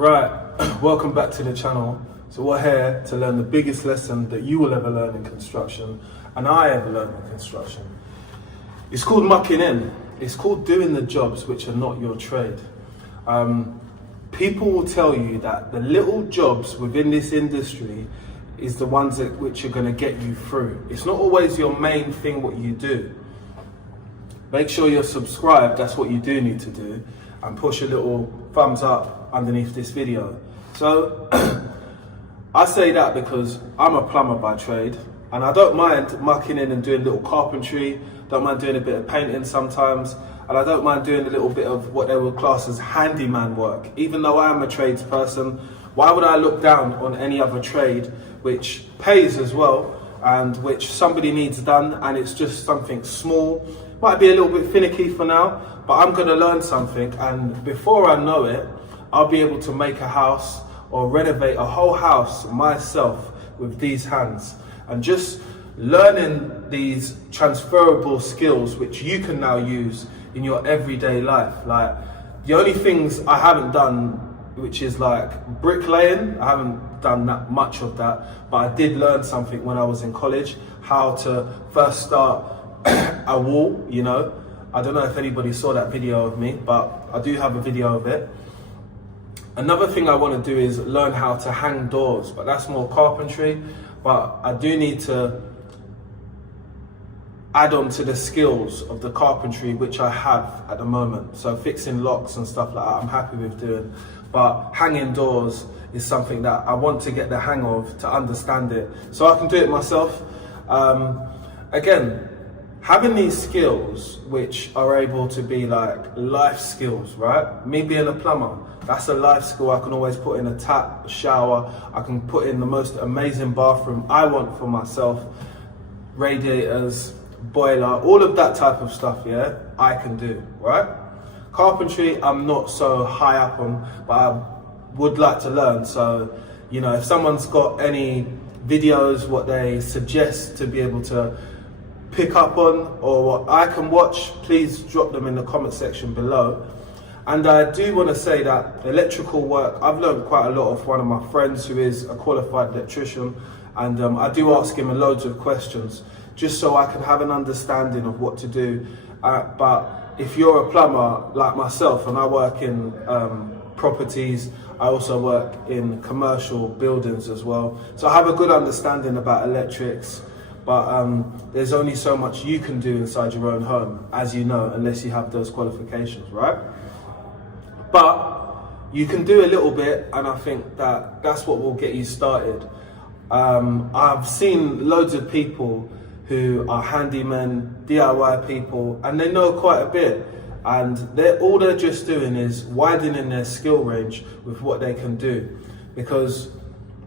Right, welcome back to the channel. So we're here to learn the biggest lesson that you will ever learn in construction, and I ever learned in construction. It's called mucking in. It's called doing the jobs which are not your trade. People will tell you that the little jobs within this industry is the ones which are going to get you through. It's not always your main thing what you do. Make sure you're subscribed, that's what you do need to do, and push a little thumbs up underneath this video. So I say that because I'm a plumber by trade, and I don't mind mucking in and doing little carpentry, don't mind doing a bit of painting sometimes, and I don't mind doing a little bit of what they would class as handyman work. Even though I am a tradesperson, why would I look down on any other trade which pays as well and which somebody needs done, and it's just something small? Might be a little bit finicky for now, but I'm going to learn something, and before I know it, I'll be able to make a house or renovate a whole house myself with these hands. And just learning these transferable skills which you can now use in your everyday life. Like, the only things I haven't done, which is like bricklaying, I haven't done that much of that, but I did learn something when I was in college, how to first start a wall, you know. I don't know if anybody saw that video of me, but I do have a video of it. Another thing I want to do is learn how to hang doors, but that's more carpentry. But I do need to add on to the skills of the carpentry which I have at the moment. So fixing locks and stuff like that, I'm happy with doing. But hanging doors is something that I want to get the hang of, to understand it, so I can do it myself. Again, having these skills which are able to be like life skills, right? Me being a plumber, that's a life skill. I can always put in a tap, a shower, I can put in the most amazing bathroom I want for myself, radiators, boiler, all of that type of stuff, yeah, I can do, right? Carpentry, I'm not so high up on, but I would like to learn. So, you know, if someone's got any videos, what they suggest to be able to pick up on, or what I can watch, please drop them in the comment section below. And I do want to say that electrical work, I've learned quite a lot of one of my friends who is a qualified electrician, and I do ask him loads of questions just so I can have an understanding of what to do. But if you're a plumber like myself, and I work in properties, I also work in commercial buildings as well, so I have a good understanding about electrics. But there's only so much you can do inside your own home, as you know, unless you have those qualifications, right? But you can do a little bit, and I think that that's what will get you started. I've seen loads of people who are handymen, DIY people, and they know quite a bit. And all they're just doing is widening their skill range with what they can do. Because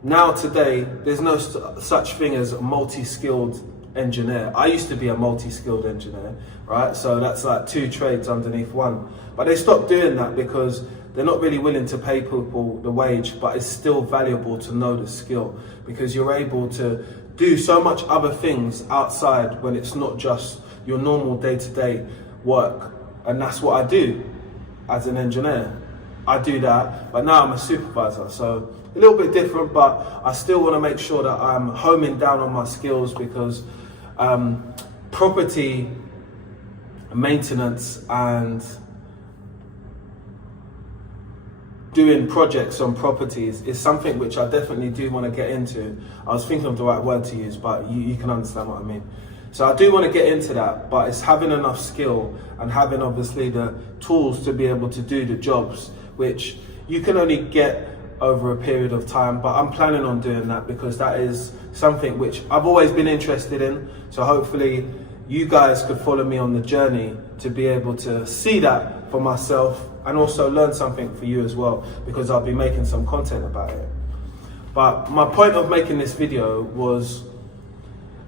now today, there's no such thing as a multi-skilled engineer. I used to be a multi-skilled engineer, right? So that's like two trades underneath one. But they stopped doing that because they're not really willing to pay people the wage, but it's still valuable to know the skill, because you're able to do so much other things outside when it's not just your normal day-to-day work. And that's what I do as an engineer. I do that, but now I'm a supervisor, so a little bit different, but I still want to make sure that I'm homing down on my skills, because property maintenance and doing projects on properties is something which I definitely do want to get into. I was thinking of the right word to use, but you can understand what I mean. So I do want to get into that, but it's having enough skill and having obviously the tools to be able to do the jobs, which you can only get over a period of time. But I'm planning on doing that, because that is something which I've always been interested in. So hopefully you guys could follow me on the journey to be able to see that for myself, and also learn something for you as well, because I'll be making some content about it. But my point of making this video was,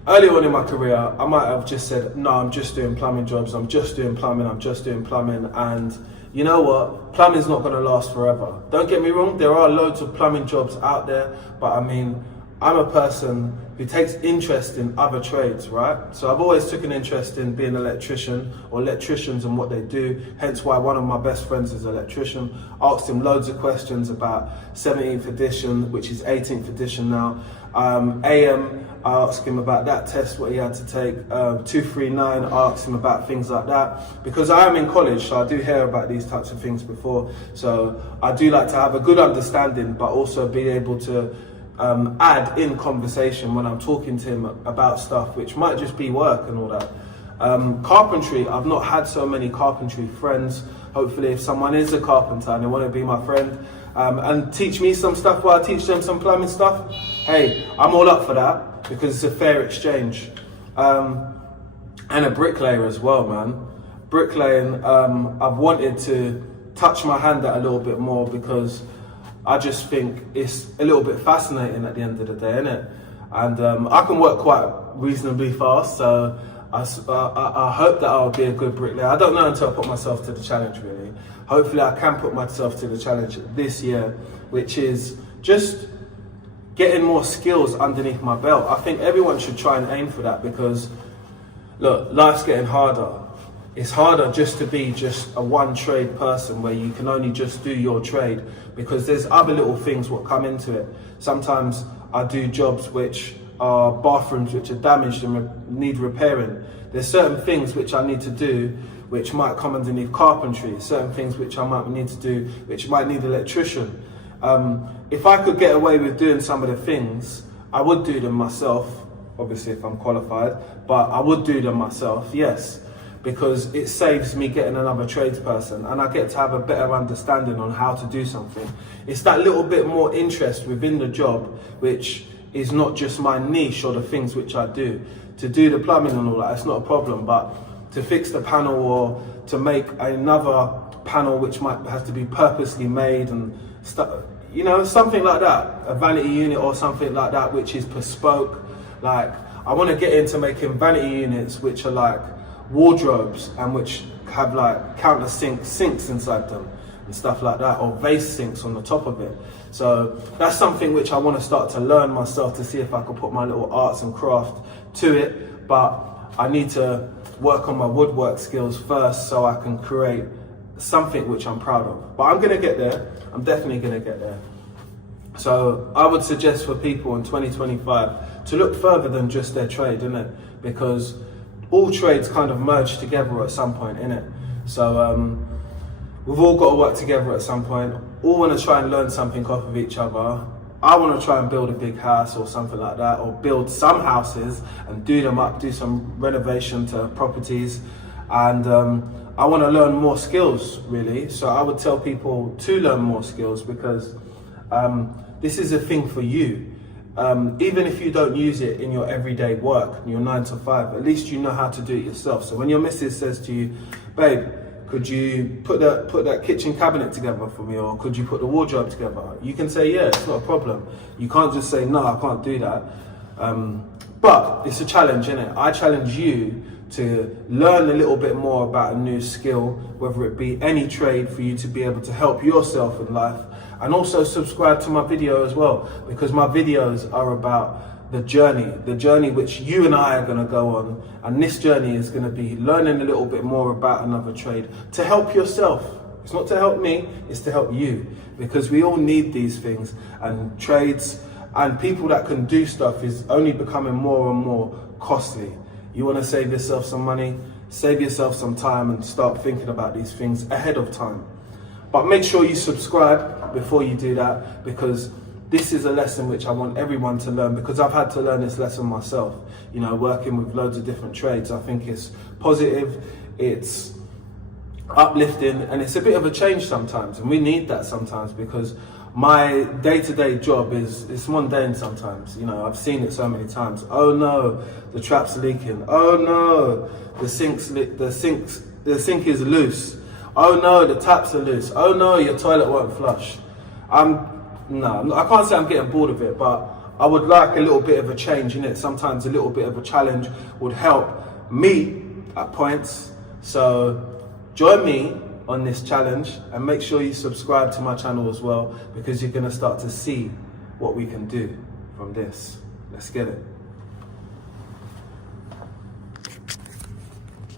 early on in my career, I might have just said, no, I'm just doing plumbing jobs, I'm just doing plumbing, I'm just doing plumbing. And you know what? Plumbing's not going to last forever. Don't get me wrong, there are loads of plumbing jobs out there, but I mean, I'm a person who takes interest in other trades, right? So I've always took an interest in being an electrician or electricians and what they do, hence why one of my best friends is an electrician. Asked him loads of questions about 17th edition, which is 18th edition now. AM, I asked him about that test, what he had to take. 239, I asked him about things like that. Because I am in college, so I do hear about these types of things before. So I do like to have a good understanding, but also be able to add in conversation when I'm talking to him about stuff which might just be work and all that. Carpentry, I've not had so many carpentry friends. Hopefully if someone is a carpenter and they want to be my friend and teach me some stuff while I teach them some plumbing stuff, hey, I'm all up for that because it's a fair exchange. And a bricklayer as well, man. Bricklaying, I've wanted to touch my hand at a little bit more because I just think it's a little bit fascinating at the end of the day, innit? And I can work quite reasonably fast, so I hope that I'll be a good bricklayer. I don't know until I put myself to the challenge, really. Hopefully I can put myself to the challenge this year, which is just getting more skills underneath my belt. I think everyone should try and aim for that because, look, life's getting harder. It's harder just to be just a one trade person where you can only just do your trade because there's other little things what come into it. Sometimes I do jobs which are bathrooms which are damaged and need repairing. There's certain things which I need to do which might come underneath carpentry, certain things which I might need to do which might need an electrician. If I could get away with doing some of the things, I would do them myself, obviously if I'm qualified, but I would do them myself, yes. Because it saves me getting another tradesperson and I get to have a better understanding on how to do something. It's that little bit more interest within the job, which is not just my niche or the things which I do. To do the plumbing and all that, it's not a problem, but to fix the panel or to make another panel which might have to be purposely made and stuff, you know, something like that, a vanity unit or something like that, which is bespoke. Like, I want to get into making vanity units which are like wardrobes and which have like counter sinks inside them and stuff like that, or vase sinks on the top of it. So that's something which I want to start to learn myself to see if I could put my little arts and craft to it, but I need to work on my woodwork skills first so I can create something which I'm proud of. But I'm going to get there. I'm definitely going to get there. So I would suggest for people in 2025 to look further than just their trade, innit? Because all trades kind of merge together at some point, innit? So we've all got to work together at some point. All want to try and learn something off of each other. I want to try and build a big house or something like that, or build some houses and do them up, do some renovation to properties. And I want to learn more skills, really. So I would tell people to learn more skills because this is a thing for you. Even if you don't use it in your everyday work, your 9 to 5, at least you know how to do it yourself. So when your missus says to you, babe, could you put that kitchen cabinet together for me, or could you put the wardrobe together? You can say, yeah, it's not a problem. You can't just say, no, I can't do that. But it's a challenge, isn't it? I challenge you to learn a little bit more about a new skill, whether it be any trade, for you to be able to help yourself in life. And also subscribe to my video as well, because my videos are about the journey which you and I are going to go on. And this journey is going to be learning a little bit more about another trade to help yourself. It's not to help me, it's to help you, because we all need these things. And trades and people that can do stuff is only becoming more and more costly. You want to save yourself some money, save yourself some time, and start thinking about these things ahead of time. But make sure you subscribe before you do that, because this is a lesson which I want everyone to learn, because I've had to learn this lesson myself. You know, working with loads of different trades, I think it's positive, it's uplifting, and it's a bit of a change sometimes, and we need that sometimes, because my day-to-day job it's mundane sometimes. You know, I've seen it so many times. Oh no, the trap's leaking. Oh no, the sink is loose. Oh no, the taps are loose. Oh no, your toilet won't flush. No, I can't say I'm getting bored of it, but I would like a little bit of a change in it. Sometimes a little bit of a challenge would help me at points. So join me on this challenge and make sure you subscribe to my channel as well, because you're going to start to see what we can do from this. Let's get it.